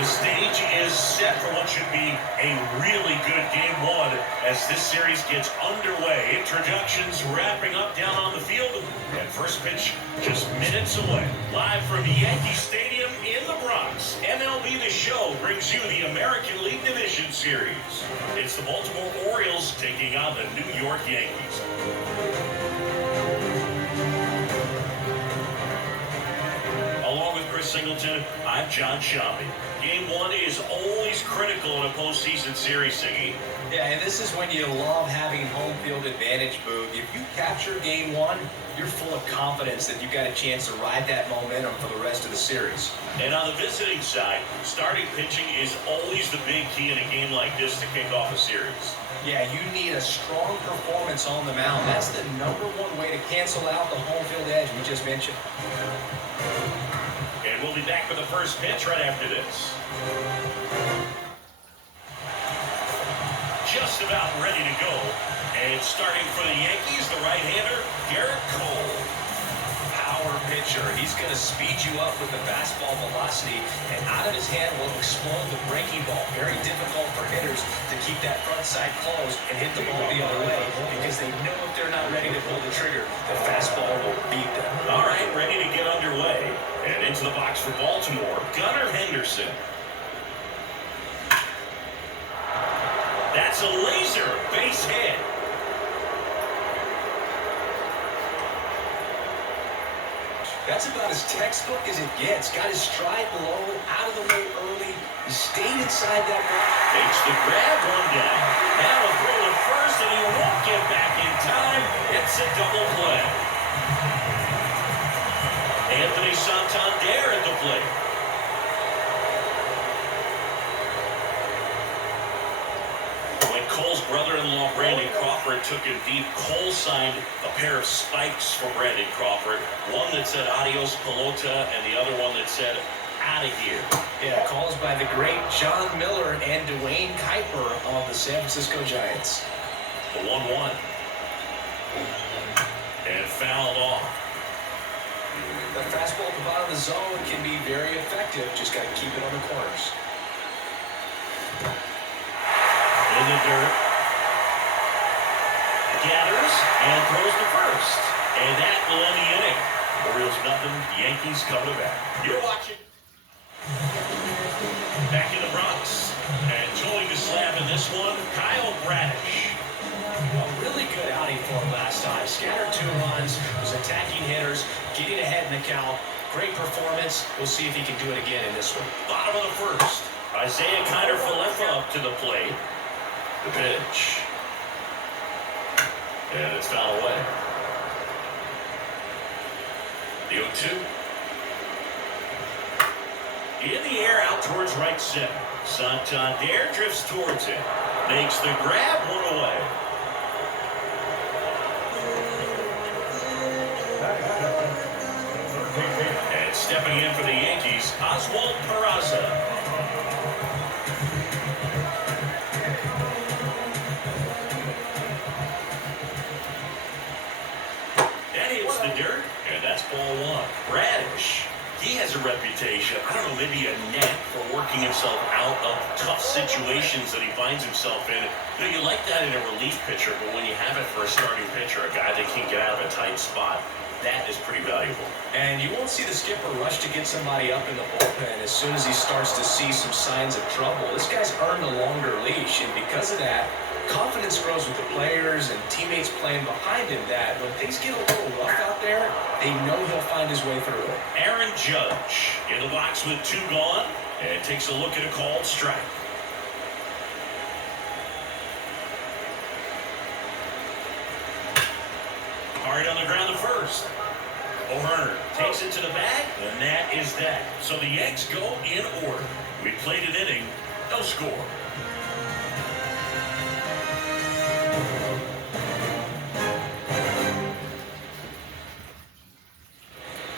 The stage is set for what should be a really good game one as this series gets underway. Introductions wrapping up down on the field. And first pitch just minutes away. Live from Yankee Stadium in the Bronx, MLB The Show brings you the American League Division Series. It's the Baltimore Orioles taking on the New York Yankees. Along with Chris Singleton, I'm John Shambi. Game one is always critical in a postseason series, Siggy. Yeah, and this is when you love having home field advantage, Boog. If you capture game one, you're full of confidence that you've got a chance to ride that momentum for the rest of the series. And on the visiting side, starting pitching is always the big key in a game like this to kick off a series. Yeah, you need a strong performance on the mound. That's the number one way to cancel out the home field edge we just mentioned. And we'll be back with the first pitch right after this. Just about ready to go. And starting for the Yankees, the right-hander, Garrett Cole. Power pitcher. He's going to speed you up with the fastball velocity, and out of his hand will explode the breaking ball. Very difficult for hitters to keep that front side closed and hit the ball the other way because they know if they're not ready to pull the trigger, the fastball will beat them. All right, ready to get underway. And into the box for Baltimore, Gunnar Henderson. That's a laser base hit. That's about as textbook as it gets. Got his stride low, out of the way early. He stayed inside that ball. Takes the grab, one down. Now a throw to first, and he won't get back in time. It's a double play. Anthony Santander at the plate. When Cole's brother-in-law, Brandon Crawford, took him deep, Cole signed a pair of spikes for Brandon Crawford. One that said adios pelota, and the other one that said out of here. Yeah, calls by the great John Miller and Dwayne Kuiper of the San Francisco Giants. The 1-1. And fouled off. That fastball at the bottom of the zone can be very effective. Just got to keep it on the corners. In the dirt. Gathers and throws to first. And that will end the inning. Orioles nothing, Yankees coming back. You're watching. Back in the Bronx. And towing the slab in this one, Kyle Bradish. A really good outing for him last time. Scattered 2 runs, was attacking hitters, getting ahead in the count. Great performance. We'll see if he can do it again in this one. Bottom of the first. Isaiah Kiner-Falefa up to the plate. The pitch. And it's fouled away. The 0-2. In the air out towards right center. Santander drifts towards it. Makes the grab, one away. And stepping in for the Yankees, Oswald Peraza. That hits the dirt, and that's ball one. Bradish, he has a reputation, I don't know, maybe a knack for working himself out of tough situations that he finds himself in. You know, you like that in a relief pitcher, but when you have it for a starting pitcher, a guy that can get out of a tight spot, that is pretty valuable. And you won't see the skipper rush to get somebody up in the bullpen as soon as he starts to see some signs of trouble. This guy's earned a longer leash, and because of that, confidence grows with the players and teammates playing behind him that when things get a little rough out there, they know he'll find his way through it. Aaron Judge in the box with 2 gone and takes a look at a called strike. Hard on the ground to first. O'Hearn takes it to the bag, and that is that. So the Yanks go in order. We played an inning, no score.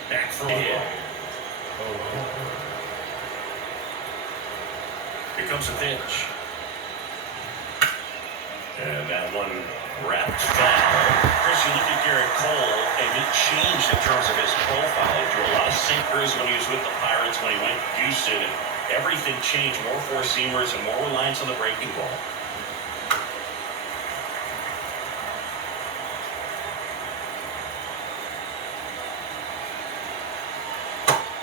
Back for a hit. Here comes a pitch. And that one wrapped foul. Chris, you look at Garrett Cole, and he changed in terms of his profile. He threw a lot of sinkers when he was with the Pirates, when he went to Houston. everything changed. More four-seamers and more reliance on the breaking ball.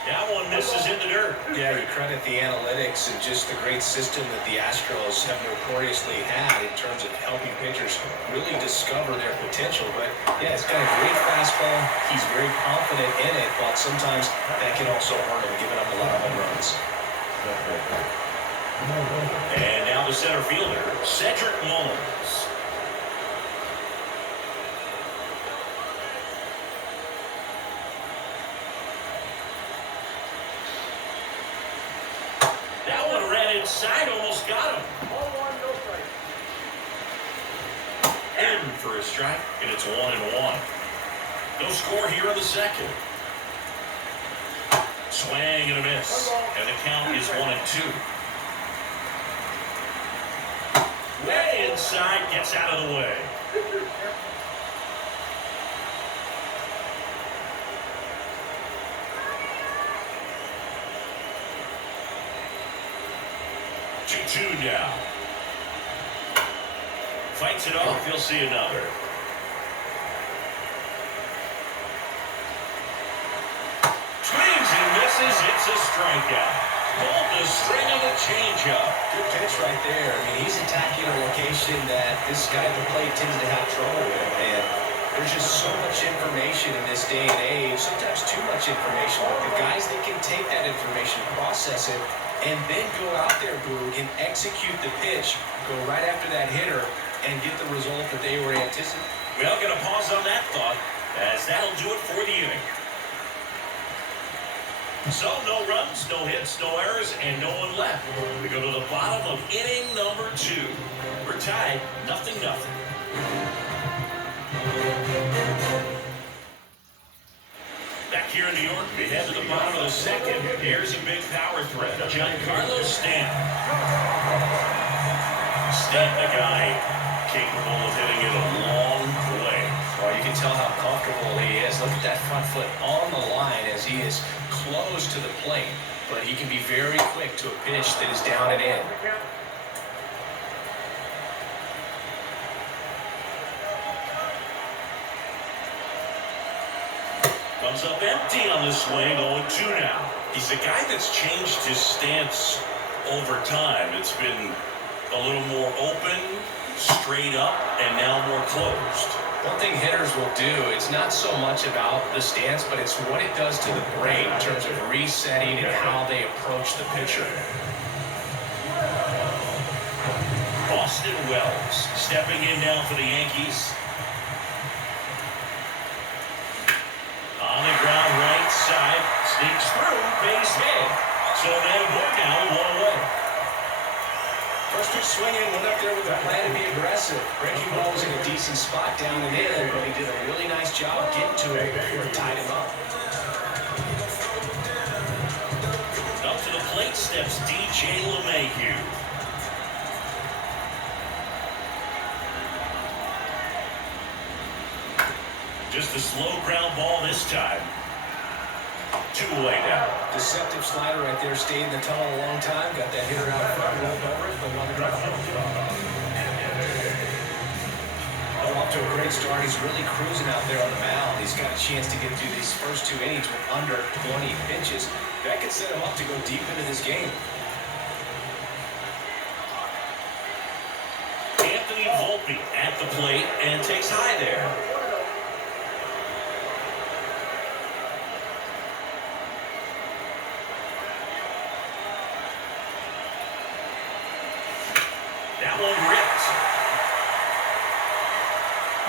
That one misses in the dirt. Yeah, you credit the analytics and just the great system that the Astros have notoriously had in terms of helping pitchers really discover their potential. But, yeah, it's got a great fastball. He's very confident in it, but sometimes that can also hurt him, giving up a lot of home runs. And now the center fielder, Cedric Mullins. That one ran inside, almost got him. In for a strike, and it's 1-1. No score here in the second. Swing and a miss, and the count is 1-2. Way inside, gets out of the way. Two now. Fights it off. He'll see another. Swings and misses. It's a strikeout. Pulled the string of the changeup. Good pitch right there. I mean, he's attacking a location that this guy at the plate tends to have trouble with. And there's just so much information in this day and age. Sometimes too much information. But the guys that can take that information, process it, and then go out there, Boog, and execute the pitch, go right after that hitter, and get the result that they were anticipating. Well, going to pause on that thought, as that'll do it for the inning. So, no runs, no hits, no errors, and no one left. We go to the bottom of inning number 2. We're tied, 0-0. Back here in New York, we head to the bottom of the second. Here's a big power threat. Giancarlo Stanton. Stanton, a guy capable of hitting it a long way. Well, you can tell how comfortable he is. Look at that front foot on the line as he is close to the plate. But he can be very quick to a pitch that is down and in. Comes up empty on the swing, 0-2 now. He's a guy that's changed his stance over time. It's been a little more open, straight up, and now more closed. One thing hitters will do, it's not so much about the stance, but it's what it does to the brain in terms of resetting and how they approach the pitcher. Austin Wells stepping in now for the Yankees. On the ground, right side, sneaks through, base hit. So man aboard now, 1 away. First pitch swinging, went up there with a plan to be aggressive. Breaking ball was in a decent spot down and in, but he did a really nice job getting to it before it tied him up. Up to the plate steps DJ LeMahieu. Just a slow ground ball this time. 2 away now. Deceptive slider right there. Stayed in the tunnel a long time. Got that hitter out front. Rolled over it, but on the ground. Off to a great start. He's really cruising out there on the mound. He's got a chance to get through these first 2 innings with under 20 pitches. That could set him up to go deep into this game. Anthony Volpe at the plate and takes high there. That one ripped.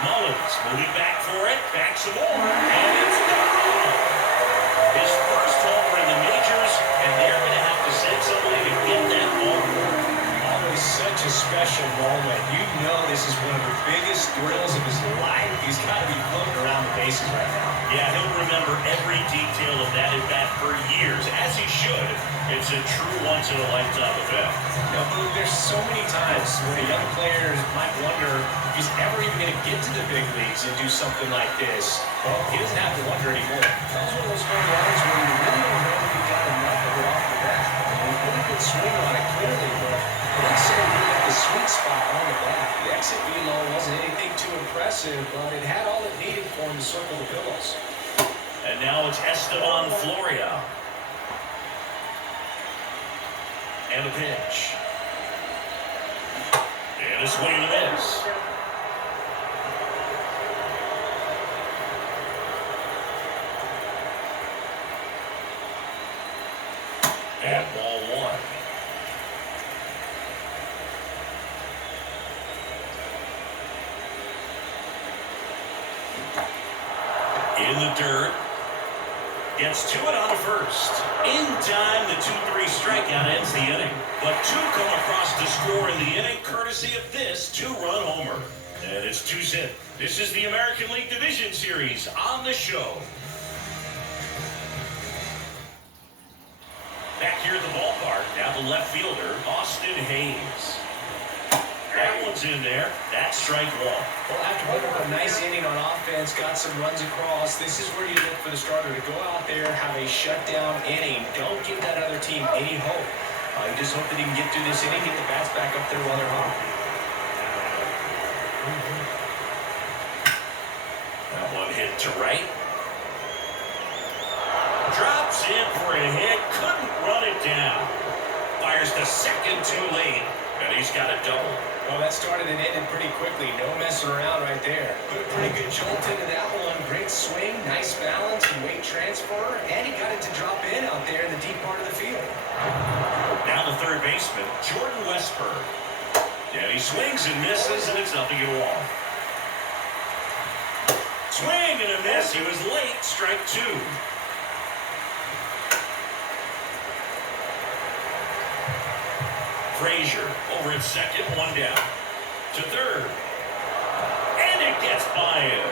Mullins moving back for it. Back some more. And it's gone. His first homer in the majors, and they're going to have to send somebody to get that ball. Always such a special moment. You know this is one of the biggest thrills of his life. He's got to be floating around the bases right now. Yeah, he'll remember every detail of that at bat for years, as he should. It's a true once-in-a-lifetime event. Now, Boog, there's so many times when a young player might wonder if he's ever even going to get to the big leagues and do something like this. Well, he doesn't have to wonder anymore. That was one of those home runs where you really don't know if he got enough of it off the bat. When he really it's Esteban Floria. And a pitch. And a swing and a miss. And ball one. In the dirt. Gets to it on the first. In time, the 2-3 strikeout ends the inning. But two come across to score in the inning, courtesy of this two-run homer. And it's 2-zip. This is the American League Division Series on the show. Back here at the ballpark, now the left fielder, Austin Hayes. That one's in there. That's strike one. Well, after putting up a nice inning on offense, got some runs across, this is where you look for the starter to go out there, have a shutdown inning. Don't give that other team any hope. You just hope that he can get through this inning, get the bats back up there while they're hot. That one hit to right. Drops in for a hit. Couldn't run it down. Fires to second too late. And he's got a double. Well, that started and ended pretty quickly. No messing around right there. Put a pretty good jolt into that one. Great swing, nice balance, and weight transfer. And he got it to drop in out there in the deep part of the field. Now the third baseman, Jordan Westberg. And he swings and misses, and it's 0-1. Swing and a miss. He was late. Strike two. Frazier over at second, one down. To third. And it gets by him.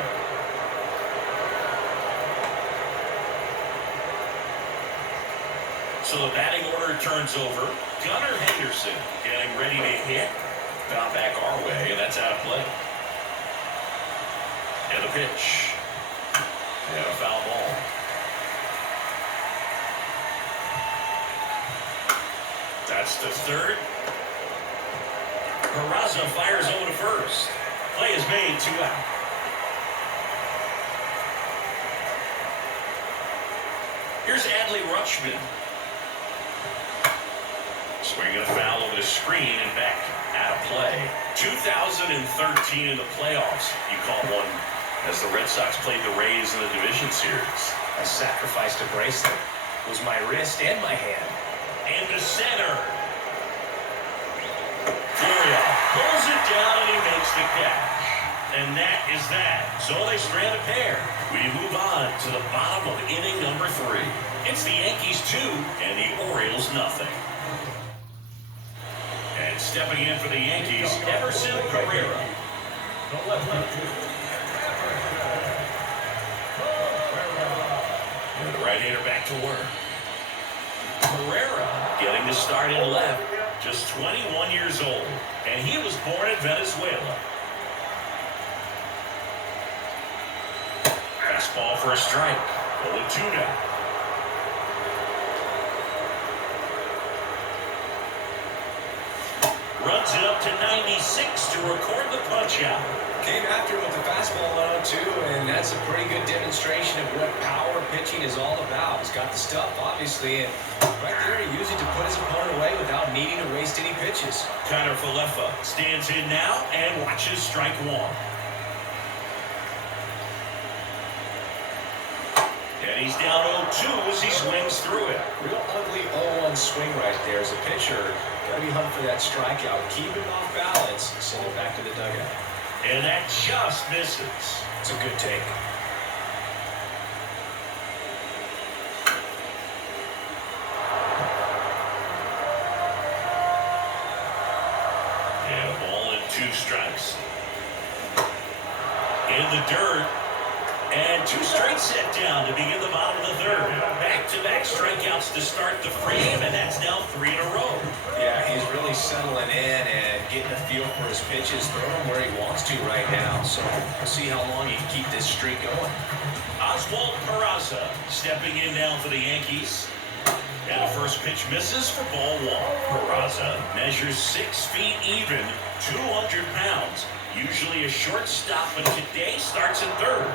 So the batting order turns over. Gunnar Henderson getting ready to hit. Foul back our way, and that's out of play. And a pitch. And a foul ball. That's the third. Peraza fires over to first. Play is made, 2 out. Here's Adley Rutschman. Swinging a foul over the screen and back out of play. 2013 in the playoffs. You caught one as the Red Sox played the Rays in the division series. I sacrificed a bracelet. It was my wrist and my hand. And to center. Floria pulls it down and he makes the catch. And that is that. So they strand a pair. We move on to the bottom of inning number 3. It's the Yankees 2 and the Orioles nothing. And stepping in for the Yankees, Everson Pereira. And the right-hander back to work. Pereira getting the start in left, just 21 years old, and he was born in Venezuela. Fastball for a strike. 0-2 now. Runs it up to 96 to record the punch-out. Came after him with the fastball 1-2, and that's a pretty good demonstration of what power pitching is all about. He's got the stuff, obviously, and right there he used it to put his opponent away without needing to waste any pitches. Connor Falefa stands in now and watches strike one. And he's down 0-2 as he swings through it. Real ugly 0-1 swing right there as a pitcher. Got to be hunting for that strikeout. Keep him off balance and send it back to the dugout. And that just misses. It's a good take. And a ball and 2 strikes. In the dirt. And 2 straight set down to begin the bottom of the third. Back-to-back strikeouts to start the frame, and that's now 3 in a row. Yeah, he's really settling in and getting a feel for his pitches, throwing them where he wants to right now. So we'll see how long he can keep this streak going. Oswald Peraza stepping in now for the Yankees. And the first pitch misses for ball 1. Peraza measures 6 feet even, 200 pounds. Usually a shortstop, but today starts at third.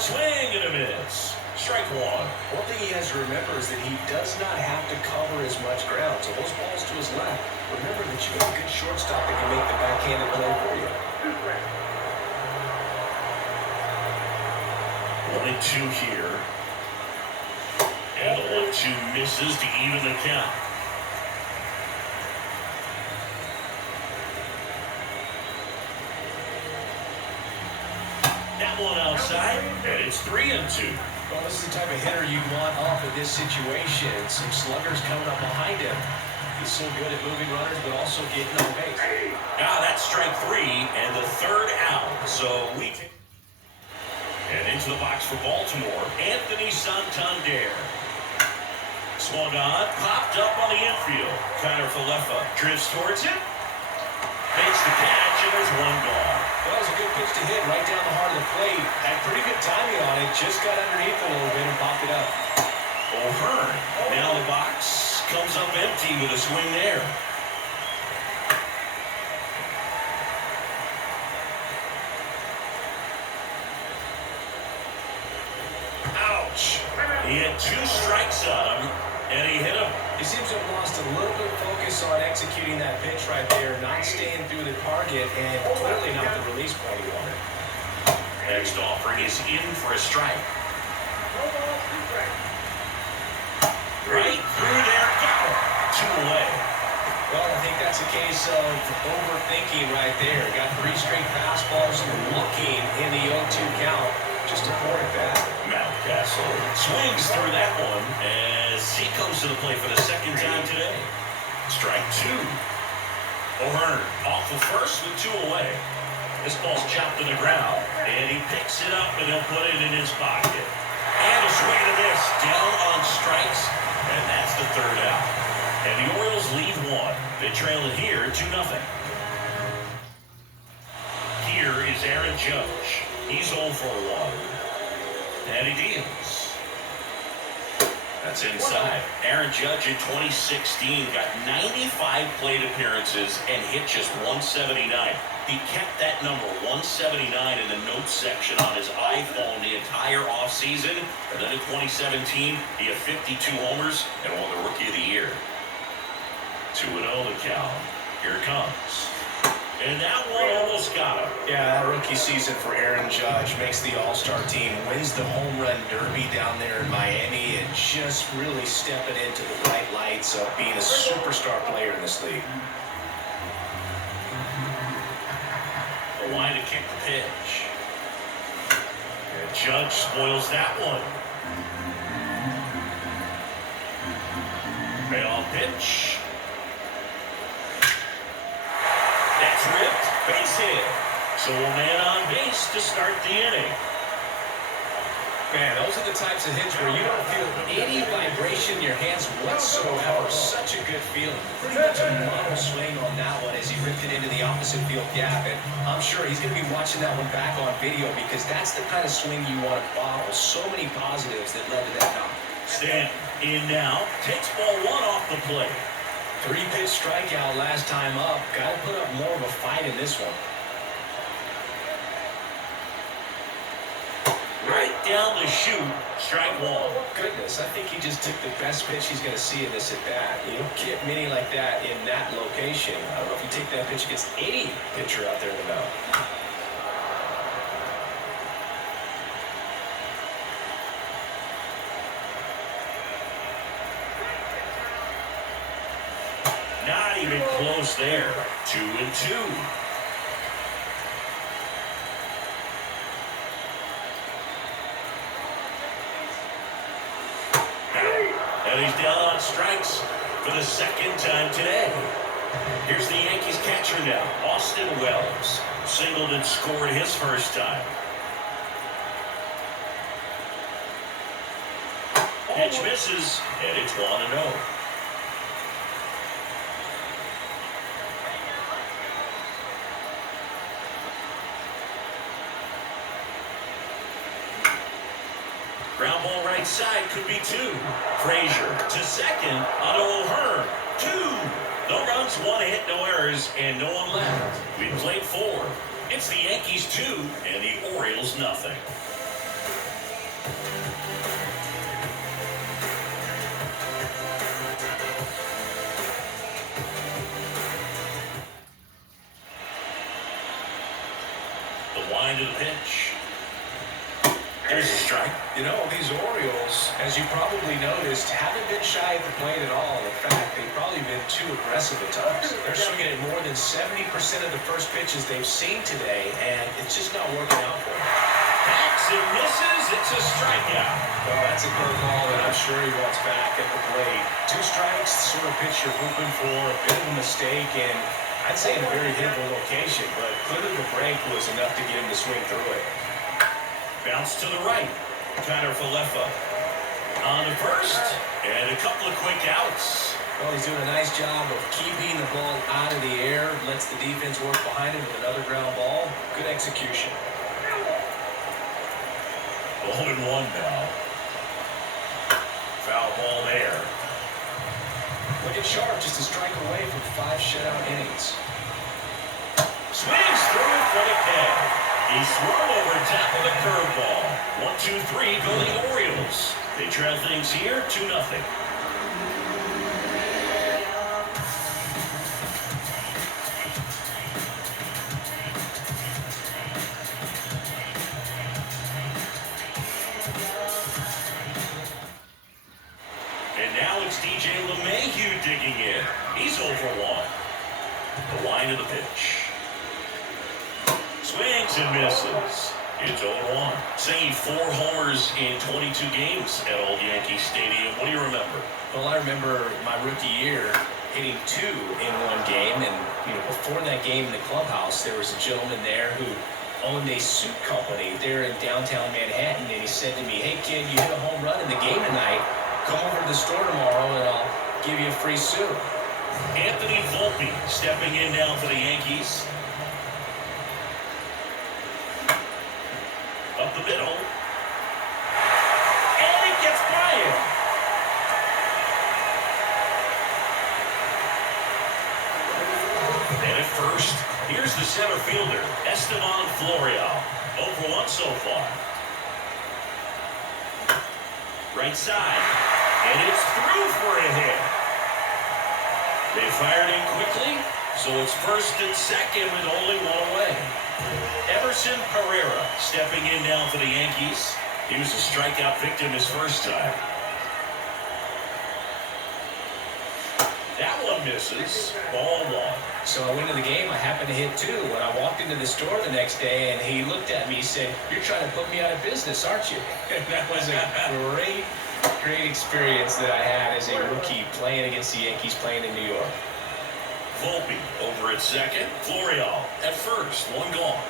Swing and a miss. Strike one. One thing he has to remember is that he does not have to cover as much ground. So those balls to his left, remember that you have a good shortstop that can make the backhanded play for you. 1-2 here. And the 1-2 misses to even the count. That one outside, and it's 3-2. Well, this is the type of hitter you want off of this situation. Some sluggers coming up behind him. He's so good at moving runners, but also getting on base. That's strike three, and the third out. So we take. And into the box for Baltimore, Anthony Santander. Swung on, popped up on the infield. Connor Falefa drifts towards it. Makes the catch, and there's one gone. That was a good pitch to hit right down the heart of the plate. Had pretty good timing on it. Just got underneath a little bit and popped it up. O'Hearn. Now the box comes up empty with a swing there. Ouch. He had 2 strikes on him, and he hit him. He seems to have lost a little bit of focus on executing that pitch right there, not staying through the target, and clearly not the release point he wanted. Next offering is in for a strike. Right through there, got him. 2 away. Well, I think that's a case of overthinking right there. Got 3 straight fastballs looking in the 0-2 count. Just a poor at bat. Mountcastle swings through that one as he comes to the plate for the second time today. Strike 2. O'Hearn off the first with 2 away. This ball's chopped to the ground, and he picks it up and he'll put it in his pocket. And a swing and a miss down on strikes, and that's the third out. And the Orioles lead 1. They trail it here 2-0. Here is Aaron Judge. He's 0 for 1. And he deals. That's inside. Aaron Judge in 2016 got 95 plate appearances and hit just 179. He kept that number 179 in the notes section on his iPhone the entire offseason. And then in 2017, he had 52 homers and won the Rookie of the Year. 2-0 the count. Here it comes. And that one almost got him. Yeah, that rookie season for Aaron Judge makes the All-Star team, wins the home run derby down there in Miami, and just really stepping into the bright lights of being a superstar player in this league. The line to kick the pitch. And Judge spoils that one. Payoff pitch. That's ripped. Base hit. So a man on base to start the inning. Man, those are the types of hits where you don't feel any vibration in your hands whatsoever. Such a good feeling. Pretty much a model swing on that one as he ripped it into the opposite field gap. And I'm sure he's going to be watching that one back on video because that's the kind of swing you want to bottle. So many positives that led to that knock. Stanton in now. Takes ball 1 off the plate. 3-pitch strikeout last time up. Got to put up more of a fight in this one. Right down the chute, strike 1. Goodness, I think he just took the best pitch he's going to see in this at-bat. You don't get many like that in that location. I don't know if you take that pitch against any pitcher out there in the mound. Not even close there. 2-2. And he's down on strikes for the second time today. Here's the Yankees catcher now, Austin Wells. Singled and scored his first time. Pitch misses, and it's 1-0. Ground ball right side could be 2. Frazier to second onto O'Hearn. 2. No runs, 1 hit, no errors, and no one left. We played 4. It's the Yankees 2 and the Orioles nothing. The wind of the pitch. There's a strike. You know, these Orioles, as you probably noticed, haven't been shy at the plate at all. In fact, they've probably been too aggressive at times. They're swinging at more than 70% of the first pitches they've seen today, and it's just not working out for them. Backs and misses. It's a strikeout. Well, that's a curveball that I'm sure he wants back at the plate. 2 strikes, the sort of pitch you're hoping for, a bit of a mistake, and I'd say in a very hittable location, but clearly the break was enough to get him to swing through it. Bounce to the right. Tyler Falefa on to first, and a couple of quick outs. Well, he's doing a nice job of keeping the ball out of the air, lets the defense work behind him with another ground ball. Good execution. 0-1 now. Foul ball there. Looking sharp, just a strike away from 5 shutout innings. Swings through it for the K. He swung over top of the curveball. 1-2-3 go the Orioles. They trail things here 2-0. And now it's DJ LeMahieu digging in. He's over 1. The wind of the pitch. Swings and misses. It's 0-1. Saying 4 homers in 22 games at Old Yankee Stadium. What do you remember? Well, I remember my rookie year hitting 2 in one game, and before that game in the clubhouse, there was a gentleman there who owned a suit company there in downtown Manhattan, and he said to me, "Hey kid, you hit a home run in the game tonight. Come over to the store tomorrow, and I'll give you a free suit." Anthony Volpe stepping in now for the Yankees. Up the middle. And it gets by him. And at first, here's the center fielder, Esteban Florial. 0-1 so far. Right side. And it's through for a hit. They fired in quickly, so it's first and second with only 1 away. Everson Pereira stepping in now for the Yankees. He was a strikeout victim his first time. That one misses. Ball 1. So I went to the game. I happened to hit 2. When I walked into the store the next day, and he looked at me, he said, "You're trying to put me out of business, aren't you?" And that was a great experience that I had as a rookie playing against the Yankees, playing in New York. Volpe over at second. Florial at first. 1 gone.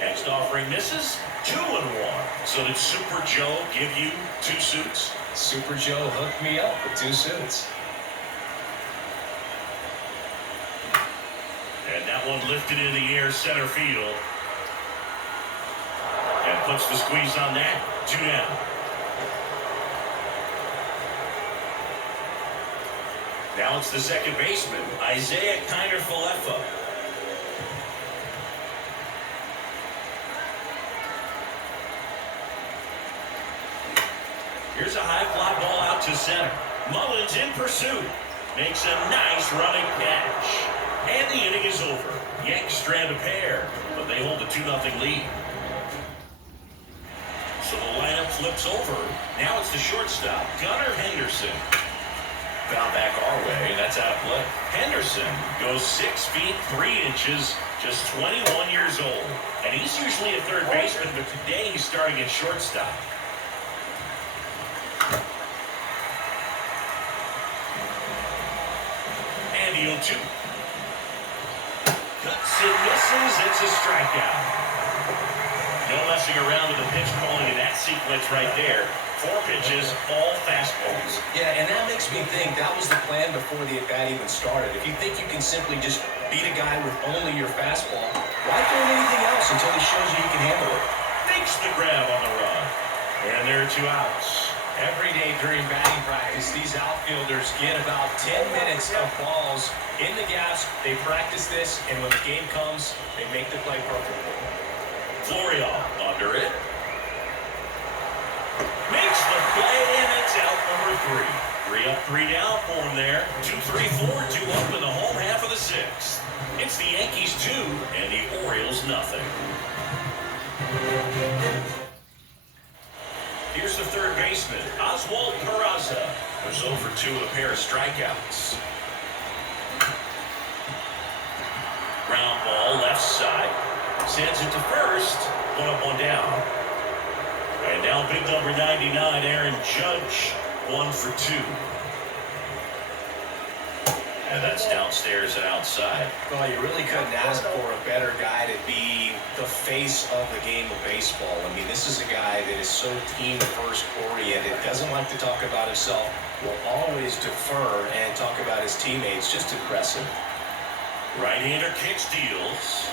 Next offering misses. 2-1. So did Super Joe give you 2 suits? Super Joe hooked me up with 2 suits. And that one lifted in the air center field. And puts the squeeze on that. 2 down. Now it's the second baseman, Isaiah Kiner-Falefa. Here's a high fly ball out to center. Mullins in pursuit. Makes a nice running catch. And the inning is over. Yanks strand a pair, but they hold a 2-0 lead. So the lineup flips over. Now it's the shortstop, Gunnar Henderson. Found back our way, and that's out of play. Henderson goes 6 feet 3 inches, just 21 years old. And he's usually a third baseman, but today he's starting at shortstop. And the 0-2. Cuts and misses. It's a strikeout. No messing around with the pitch calling in that sequence right there. 4 pitches, all fastballs. Yeah, and that makes me think that was the plan before the at-bat even started. If you think you can simply just beat a guy with only your fastball, why throw anything else until he shows you can handle it? Makes the grab on the run. And there are 2 outs. Every day during batting practice, these outfielders get about 10 minutes of balls in the gaps. They practice this, and when the game comes, they make the play perfect. Florial on Under it. Makes the play, and it's out number 3. 3 up, 3 down for him there. 2-3-4, 2 up in the home half of the 6th. It's the Yankees 2 and the Orioles nothing. Here's the third baseman, Oswald Peraza. Was 0 for 2 with a pair of strikeouts. Ground ball left side. Sends it to first. 1 up, 1 down. And now big number 99, Aaron Judge. 1 for 2. And that's downstairs and outside. Well, you really couldn't ask for a better guy to be the face of the game of baseball. I mean, this is a guy that is so team-first oriented, doesn't like to talk about himself, will always defer and talk about his teammates. Just impressive. Right-hander kicks, deals.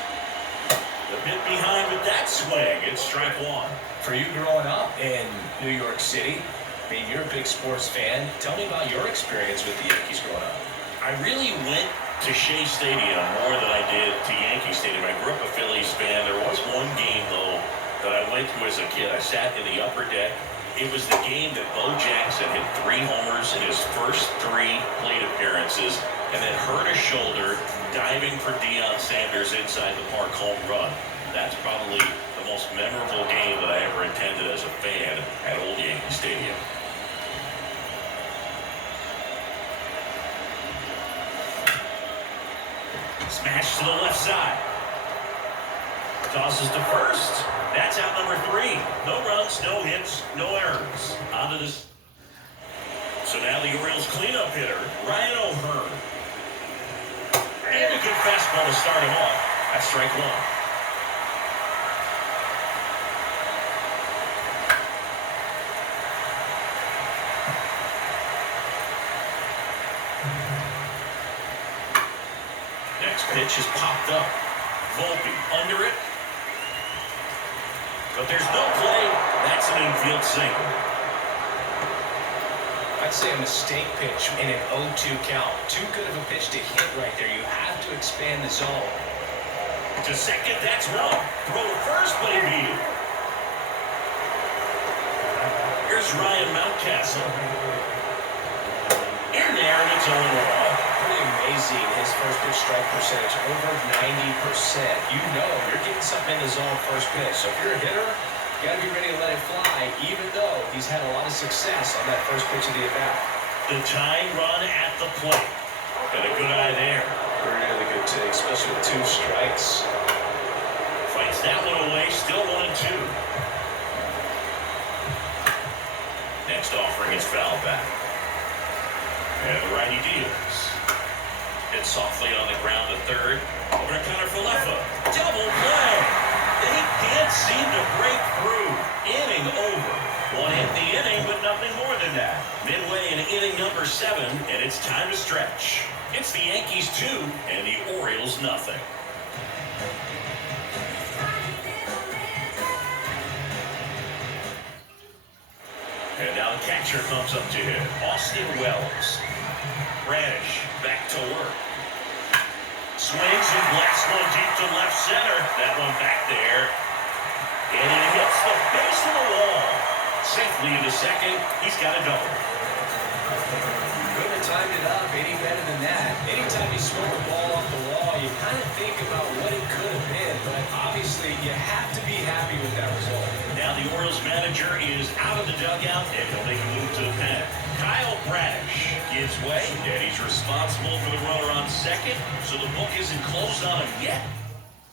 A bit behind with that swing. It's strike 1. For you growing up in New York City, I mean, you're a big sports fan. Tell me about your experience with the Yankees growing up. I really went to Shea Stadium more than I did to Yankee Stadium. I grew up a Phillies fan. There was one game, though, that I went to as a kid. I sat in the upper deck. It was the game that Bo Jackson hit 3 homers in his first 3 plate appearances and then hurt his shoulder diving for Deion Sanders inside the park home run. That's probably the most memorable game that I ever attended as a fan at Old Yankee Stadium. Smash to the left side. Tosses to first. That's out number 3. No runs, no hits, no errors. On to this. So now the Orioles cleanup hitter, Ryan O'Hearn. And a good fastball to start him off. That's strike 1. Next pitch is popped up. Volpe under it. But there's no play. That's an infield single. I'd say a mistake pitch in an 0-2 count. Too good of a pitch to hit right there. You have to expand the zone. To second, that's wrong. Throw to first, but he beat it. Here's Ryan Mountcastle. In there, and it's 0-1. Pretty amazing, his first pitch strike percentage, over 90%. You know you're getting something in the zone first pitch. So if you're a hitter, you got to be ready to let it fly, even though he's had a lot of success on that first pitch of the at-bat. The tying run at the plate. Got a good eye there. Really good take, especially with 2 strikes. Fights that one away, still 1-2. Next offering is foul back. And the righty deals. Hit softly on the ground to third. Over to Connor Falefa. Double play. They can't seem to break through. Inning over. 1 hit in the inning, but nothing more than that. Midway in inning number 7, and it's time to stretch. It's the Yankees 2 and the Orioles nothing. And now the catcher comes up to him. Austin Wells. Bradish back to work. Swings and blasts one deep to left center. That one back there. And it hits the base of the wall. Safely into second. He's got a double. Couldn't have timed it up any better than that. Anytime you swing the ball off the wall, you kind of think about what it could have been. But obviously, you have to be happy with that result. Now the Orioles manager is out of the dugout, and he'll make a move to the pen. Kyle Bradish gives way, and he's responsible for the runner on second, so the book isn't closed on him yet.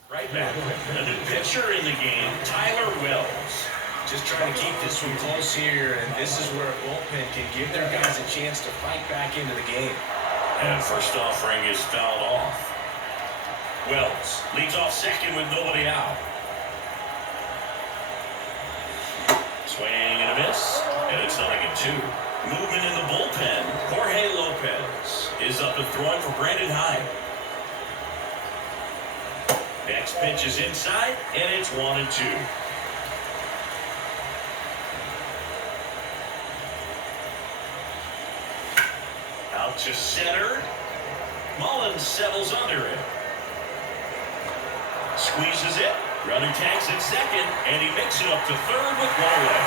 Right back. A new pitcher in the game, Tyler Wells. Just trying to keep this one close here, and this is where a bullpen can give their guys a chance to fight back into the game. And first offering is fouled off. Wells leads off second with nobody out. Swing and a miss, and it's 0-2. Movement in the bullpen. Jorge Lopez is up and throwing for Brandon Hyde. Next pitch is inside, and it's 1-2. Out to center. Mullins settles under it. Squeezes it. Runner tags at second, and he makes it up to third with one away.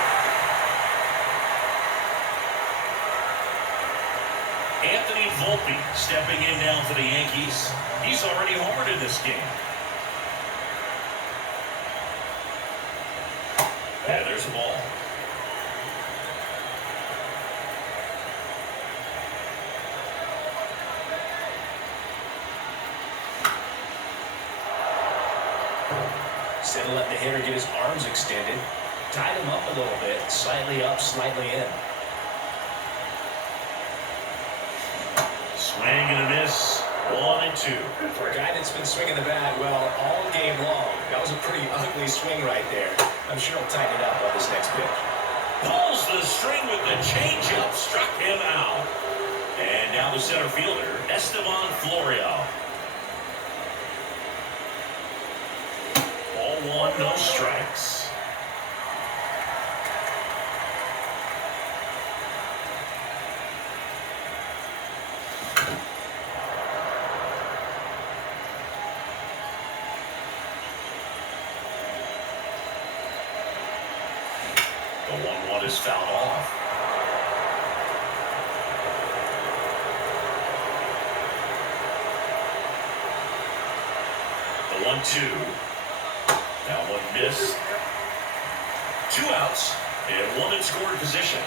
Anthony Volpe stepping in now for the Yankees. He's already homered in this game. And there's a ball. Instead of letting the hitter get his arms extended, tied him up a little bit, slightly up, slightly in. Swing and a miss. 1-2. For a guy that's been swinging the bat, well, all game long, that was a pretty ugly swing right there. I'm sure he'll tighten it up on this next pitch. Pulls the string with the changeup, struck him out. And now the center fielder, Esteban Florial. Ball one, no strikes. The 1-1 is fouled off. The 1-2. That one missed. 2 outs and 1 in scoring position.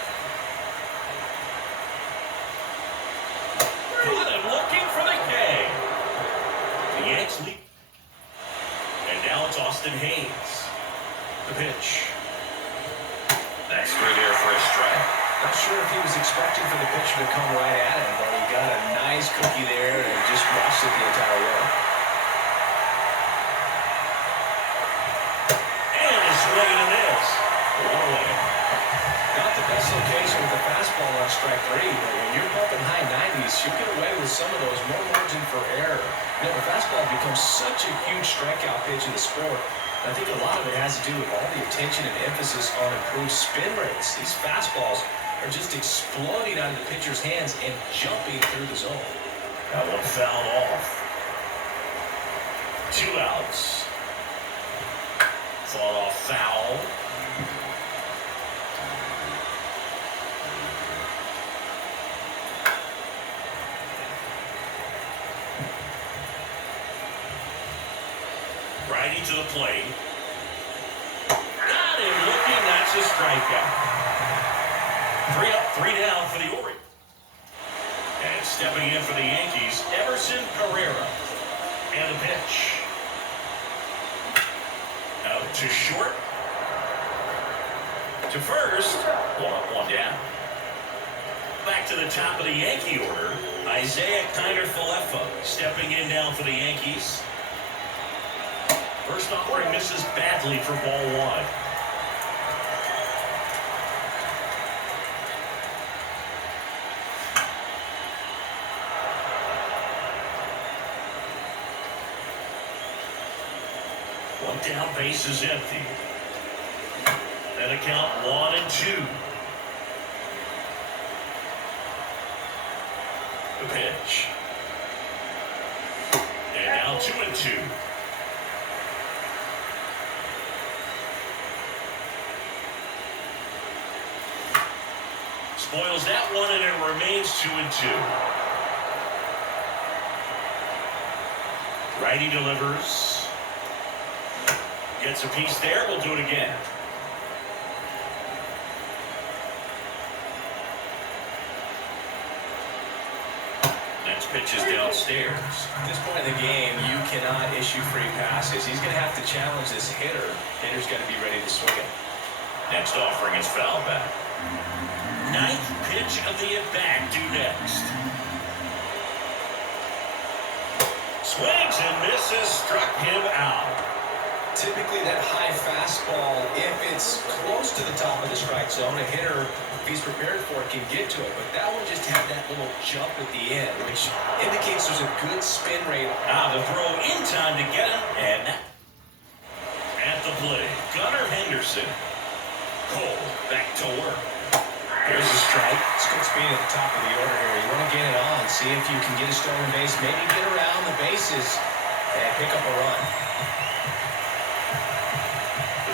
Got him looking for the K. The Yanks lead. And now it's Austin Hayes. The pitch. That's through there for a strike. Not sure if he was expecting for the pitcher to come right at him, but he got a nice cookie there and just watched it the entire way. And a swing and a miss. 1 away. Not the best location with the fastball on strike 3, but when you're bumping high 90s, you get away with some of those, more margin for error. You know, the fastball becomes such a huge strikeout pitch in the sport. I think a lot of it has to do with all the attention and emphasis on improved spin rates. These fastballs are just exploding out of the pitcher's hands and jumping through the zone. That one fouled off. 2 outs. Fought off foul. Righty to the plate. Got him looking. That's a strikeout. 3 up, 3 down for the Orioles. And stepping in for the Yankees, Emerson Pereira. And the pitch. Out to short. To first. 1 up, 1 down. Back to the top of the Yankee order. Isaiah Kiner-Falefa stepping in now for the Yankees. First offering misses badly for ball 1. One down, base is empty. And a count 1-2. The pitch. And now 2-2. Spoils that one, and it remains 2-2. Righty delivers. Gets a piece there. We'll do it again. Next pitch is downstairs. At this point in the game, you cannot issue free passes. He's going to have to challenge this hitter. Hitter's got to be ready to swing it. Next offering is foul back. 9th pitch of the at-bat due next. Swings and misses, struck him out. Typically that high fastball, if it's close to the top of the strike zone, a hitter, if he's prepared for it, can get to it. But that one just had that little jump at the end, which indicates there's a good spin rate. The throw in time to get him, and at the plate, Gunnar Henderson. Cole back to work. Here's a strike. It's good speed at the top of the order here. You want to get it on, see if you can get a stolen base, maybe get around the bases and pick up a run.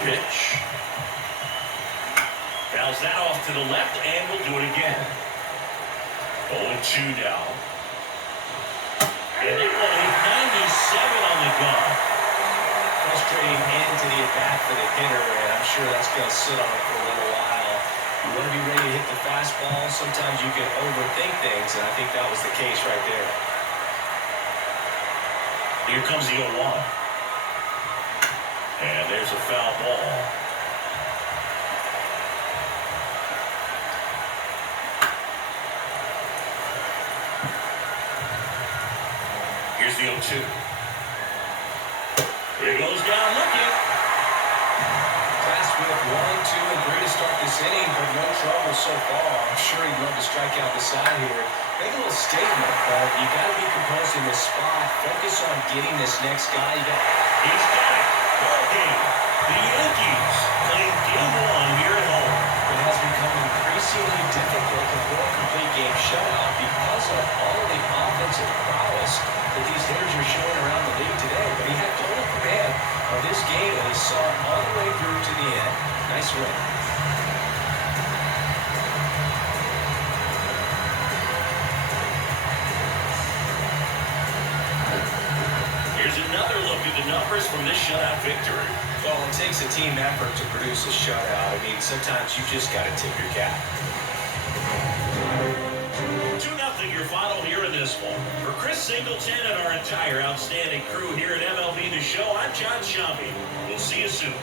pitch. Fouls that off to the left, and we'll do it again. 0-2 now. And that one hit 97 on the gun. Frustrating end to the at-bat for the hitter, and I'm sure that's going to sit on it for a little while. You want to be ready to hit the fastball. Sometimes you can overthink things, and I think that was the case right there. Here comes the 0-1. And there's a foul ball. Here's the 0-2. Here goes down looking. Tasked with 1, 2, and 3 to start this inning, but no trouble so far. I'm sure he'd love to strike out the side here. Make a little statement, but you got to be composed in this spot. Focus on getting this next guy. He's got it. Ball game. The Yankees playing game 1 here at home. It has become increasingly difficult to throw a complete game shutout because of all of the offensive prowess that these hitters are showing around the league today. But he had total command of this game, and he saw it all the way through to the end. Nice win. Here's another look at the numbers from this shutout victory. Well, it takes a team effort to produce a shutout. I mean, sometimes you just got to tip your cap. 2-0 your final here in this one. For Chris Singleton and our entire outstanding crew here at MLB The Show, I'm John Shambi. We'll see you soon.